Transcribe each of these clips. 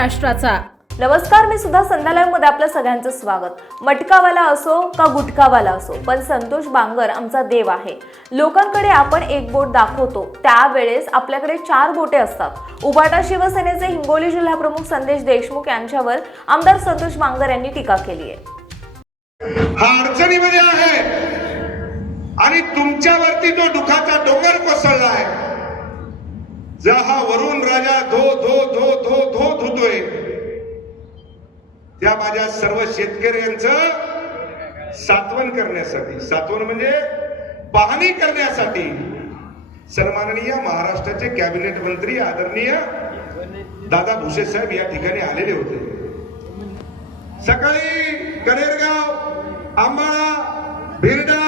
राष्ट्राचा नमस्कार मी सुद्धा संध्यालयमध्ये आपलं सगळ्यांचं स्वागत. मटकावाला असो का गुटखावाला असो पण संतोष बांगर आमचा देव आहे. लोकांकडे आपण एक बोट दाखवतो त्यावेळेस आपल्याकडे चार बोटे असतात. उबाटा शिवसेनेचे हिंगोली जिल्हा प्रमुख संदेश देशमुख यांच्यावर आमदार संतोष बांगर यांनी टीका केली आहे. हा अडचणीमध्ये आहे. आणि तुमच्यावरती जो दुखाचा डोंगर कोसळलाय जा हा वरुण राजा धो धो धो धो धो धुतोय. त्या माझ्या सर्व शेतकऱ्यांचं सातवन करण्यासाठी. सातवन म्हणजे पाहणी करण्यासाठी. सन्माननीय महाराष्ट्राचे कॅबिनेट मंत्री आदरणीय दादा भुसे साहेब या ठिकाणी आलेले होते. सकाळी कनेरगाव आंबाळा भिरडा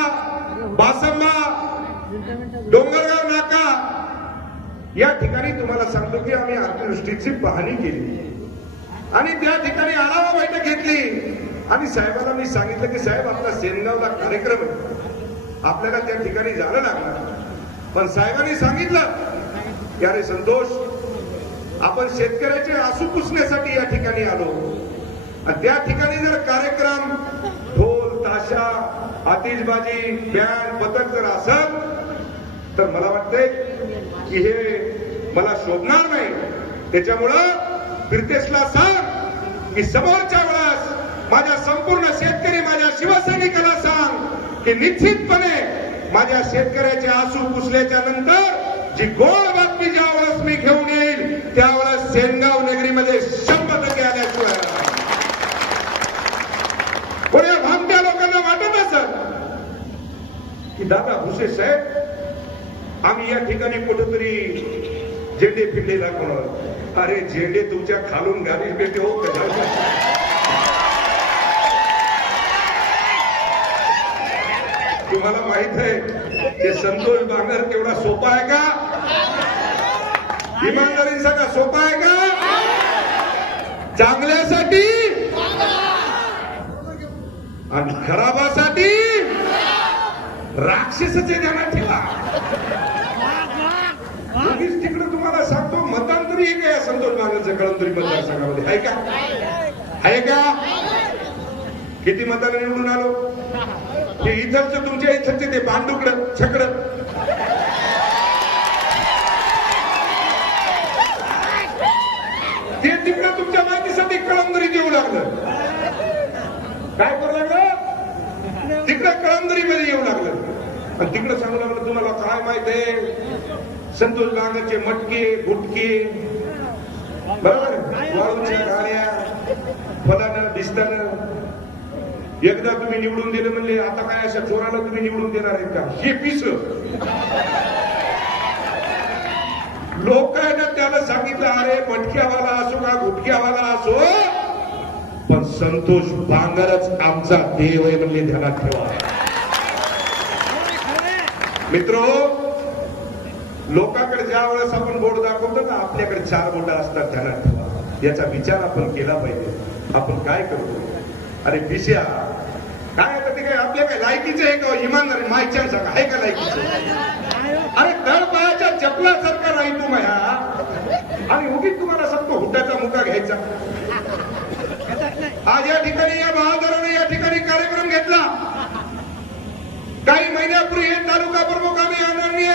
या ठिकाणी तुम्हाला सांगतो की आम्ही अतिवृष्टीची पाहणी केली. आणि त्या ठिकाणी आढावा बैठक घेतली. आणि साहेबांना मी सांगितलं की साहेब आपला सेनगावला कार्यक्रम आहे. आपल्याला त्या ठिकाणी जाणं लागणार. पण साहेबांनी सांगितलं की अरे संतोष आपण शेतकऱ्याचे आसू पुसण्यासाठी या ठिकाणी आलो. आणि त्या ठिकाणी जर कार्यक्रम ढोल ताशा आतिषबाजी बँड पथक जर असल तर मला वाटतंय की हे मला शोभणार नाही त्याच्यामुळं फिरतेसला सांग की समोरच्या वेळेस माझ्या संपूर्ण शेतकरी माझ्या शिवसैनिकाला सांग की निश्चितपणे माझ्या शेतकऱ्याचे आसू पुसल्याच्या नंतर जी गोड बातमी ज्या वेळेस मी घेऊन येईल त्यावेळेस सेनगाव नगरीमध्ये शंभर टक्के आल्याशिवाय राहणार. कोण्या भामट्या लोकांना वाटत असत की दादा भुसे साहेब आम्ही या ठिकाणी कुठेतरी झेंडे फिरले दाखवणार अरे झेंडे तुमच्या खालून गाडी पेटे हो? तुम्हाला माहीत आहे ते संतोष बांगर तेवढा सोपा आहे का? इमानदारी सांगा सोपा आहे का? चांगल्यासाठी आणि खराबासाठी राक्षसाचे ध्यानात ठेवा. तिकडे तुम्हाला सांगतो मतांतरी एक आहे संतोष महाराजांचं कळंतरी मतदारसंघामध्ये. आहे का? आहे का? किती मताने निवडून आलो? ते इथलचं तुमच्या इथलचे ते बांडुकड छकड. ते तिकडे तुमच्या माहितीसाठी कळंदरी देऊ लागलं. काय करू लागलं? तिकडे कळंदरी मध्ये येऊ लागलं. आणि तिकडे सांगू लागलं तुम्हाला काय माहीत आहे? संतोष बांगरचे मटके गुटके बरोबर वाळूच्या गाड्या फलानं दिसताना एकदा तुम्ही निवडून दिलं म्हणजे आता काय अशा चोराला तुम्ही निवडून देणार आहेत का? हे पिस. लोकांना त्याला सांगितलं अरे मटक्यावाला असो का गुटक्यावाला असो? पण संतोष बांगरच आमचा देव आहे म्हणजे ध्यानात ठेवा. मित्र लोकांकडे ज्या वेळेस आपण बोट दाखवतो ना आपल्याकडे चार बोट असतात ध्यानात ठेवा. याचा विचार आपण केला पाहिजे. आपण काय करतो अरे विषया काय आता ते काय आपल्या काय लायकीचं आहे का? इमानदारी माहिती आहे का लायकीचं अरे तळ पायाच्या चपलासारखा नाही तू माया आणि उगीच तुम्हाला सांगतो हुड्याचा मुका घ्यायचा आज या ठिकाणी या बहादराने या ठिकाणी कार्यक्रम घेतला काही महिन्यापूर्वी हे तालुका प्रमुख आम्ही आदरणीय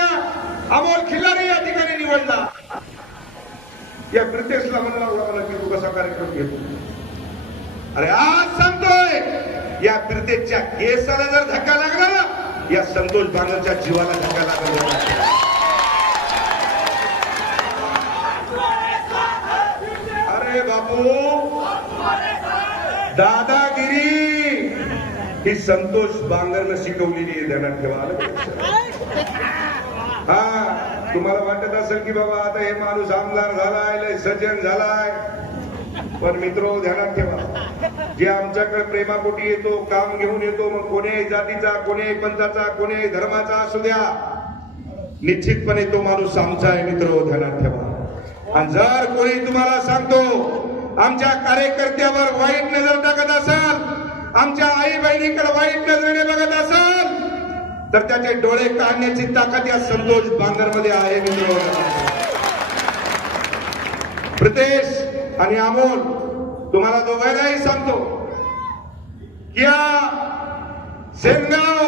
अमोल खिल्लारे या ठिकाणी निवडला. या प्रितेशला म्हणला मला की तू कसा कार्यक्रम घेतो अरे आज सांगतोय या प्रितेशच्या केसाला जर धक्का लागला ना या संतोष बांगरच्या जीवाला धक्का लागला. अरे बापू दादागिरी ही संतोष बांगरनं शिकवलेली आहे ध्यानात ठेवा. आलं तुम्हाला वाटत असेल की बाबा आता हे माणूस आमदार झालाय लय सज्जन झालाय. पण मित्र ध्यानात ठेवा. जे आमच्याकडे प्रेमापोटी येतो काम घेऊन येतो मग कोण्याही जातीचा कोण्याही पंथाचा कोण्याही धर्माचा असू द्या. निश्चितपणे तो माणूस आमचा आहे मित्र ध्यानात ठेवा. आणि जर कोणी तुम्हाला सांगतो आमच्या कार्यकर्त्यावर वाईट नजर टाकत असाल आमच्या आई बहिणीकडे वाईट नजरेने बघत असाल तर त्याचे डोळे काढण्याची ताकद या संतोष बांगरमध्ये आहे मित्र प्रदेश आणि अमोल तुम्हाला दोघांनाही सांगतो की या सेनगाव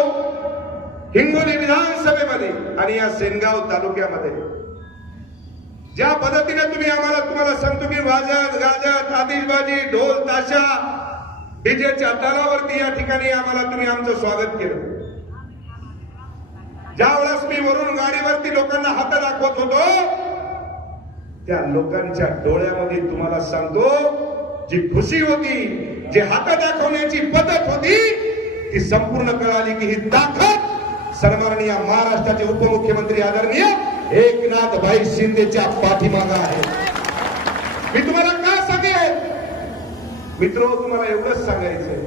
हिंगोली विधानसभेमध्ये आणि या सेनगाव तालुक्यामध्ये ज्या पद्धतीने तुम्ही आम्हाला तुम्हाला सांगतो की वाजत गाजत आतिषबाजी ढोल ताशा डीजेच्या तालावरती या ठिकाणी आम्हाला तुम्ही आमचं स्वागत केलं. ज्या वेळेस मी वरून गाडीवरती लोकांना हात दाखवत होतो त्या लोकांच्या डोळ्यामध्ये तुम्हाला सांगतो जी खुशी होती जी हात दाखवण्याची पद्धत होती ती संपूर्ण कळाली की ही ताकद सन्माननीय महाराष्ट्राचे उपमुख्यमंत्री आदरणीय एकनाथ भाई शिंदेच्या पाठीमागा आहे. मी तुम्हाला का सांगेन? मित्र तुम्हाला एवढंच सांगायचंय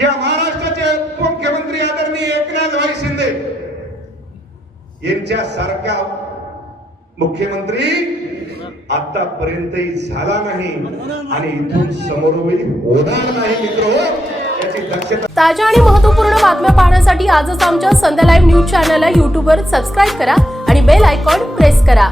या महाराष्ट्राचे उपमुख्यमंत्री आदरणीय एकनाथ भाई शिंदे यांच्या सारखा मुख्यमंत्री आतापर्यंतही झाला नाही आणि इथून समोर होणार नाही मित्र हो. ताज्या आणि महत्त्वपूर्ण बातम्या पाहण्यासाठी आजच आमच्या संध्या लाईव्ह न्यूज चॅनलला युट्यूबवर सबस्क्राईब करा आणि बेल आयकॉन प्रेस करा.